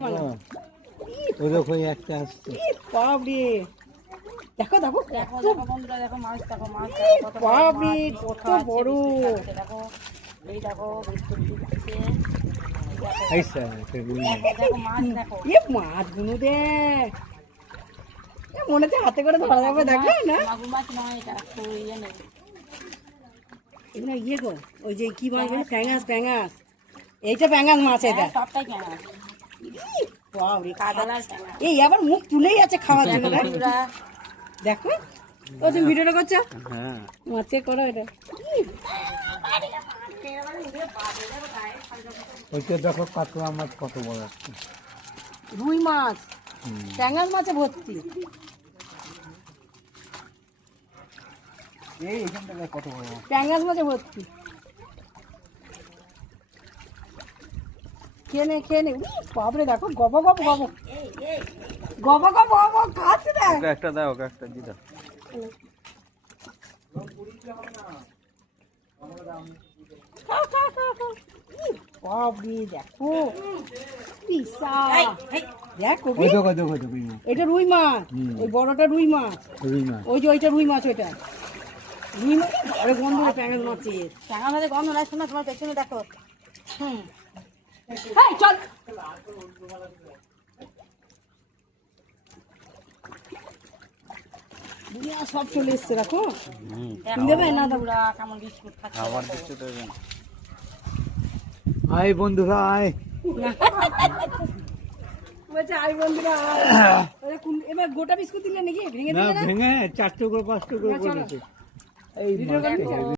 ওই দেখো একটা আসছে। বাবরে দেখো দেখো দেখো দেখো বন্ধুরা, দেখো মাছ, দেখো মাছ, কত বাবরে কত বড়। দেখো এই দেখো বিস্কুট দিচ্ছে, আইসা দেখো মাছ, দেখো মাছগুলো দেখ, মনে হচ্ছে হাতে করে ধরা যাবে। দেখো না মাগুর মাছ নয়, এটা একটু ইয়ে নেই, এগুলো ইয়ে গো, ওই যে কি বলে প্যাঙাস প্যাঙাস, এইটা প্যাঙাস মাছ এটা। সবটাই কেনা বাবরে কাদালার কেনা। এই আবার মুখ তুলেই আছে খাওয়ার জন্য। দেখ, বন্ধুরা দেখো ও তুমি ভিডিওটা করছো, হ্যাঁ মাছে করো এটা। ওইটা দেখো কাতলা মাছ কত বড় আছে। রুই মাছ, প্যাঙাস মাছে ভর্তি। এই এখানটা কত বড় মাছ। প্যাঙাস মাছে ভর্তি। খেয়ে নে খেয়ে নে। বাবরে দেখো গব গব গব গব গব গব খাচ্ছে দেখ। ওকে একটা দাও, ওকে একটা দি দাও। খাও খাও খাও খাও। বাবরে দেখো বিশাল। দেখ কবি, ওই দেখো দেখো দেখো এটা রুই মাছ, ওই বড়টা রুই মাছ, রুই মাছ। ওই যে ওইটা রুই মাছ, ওইটা রুই মাছ। আরে গন্ধ প্যাঙাস মাছের। ট্যাংরা মাছের গন্ধ নাই, শোনা তোমার পেছনে দেখো। হ্যাঁ চল। দুনিয়া সব চলে এসছে দেখো। দেবে না দেবো। বন্ধুরা কেমন বিস্কুট খাচ্ছে, আবার দিচ্ছে তো এখন। আয় বন্ধুরা আয়। বলছে আই বন্ধুরা আয়। এবার গোটা বিস্কুট দিলে নাকি ভেঙে না দিলে না? ভেঙে 4 টুকরো 5 টুকরো না, চলো। করেছে। এই ভিডিও মাছ করবি?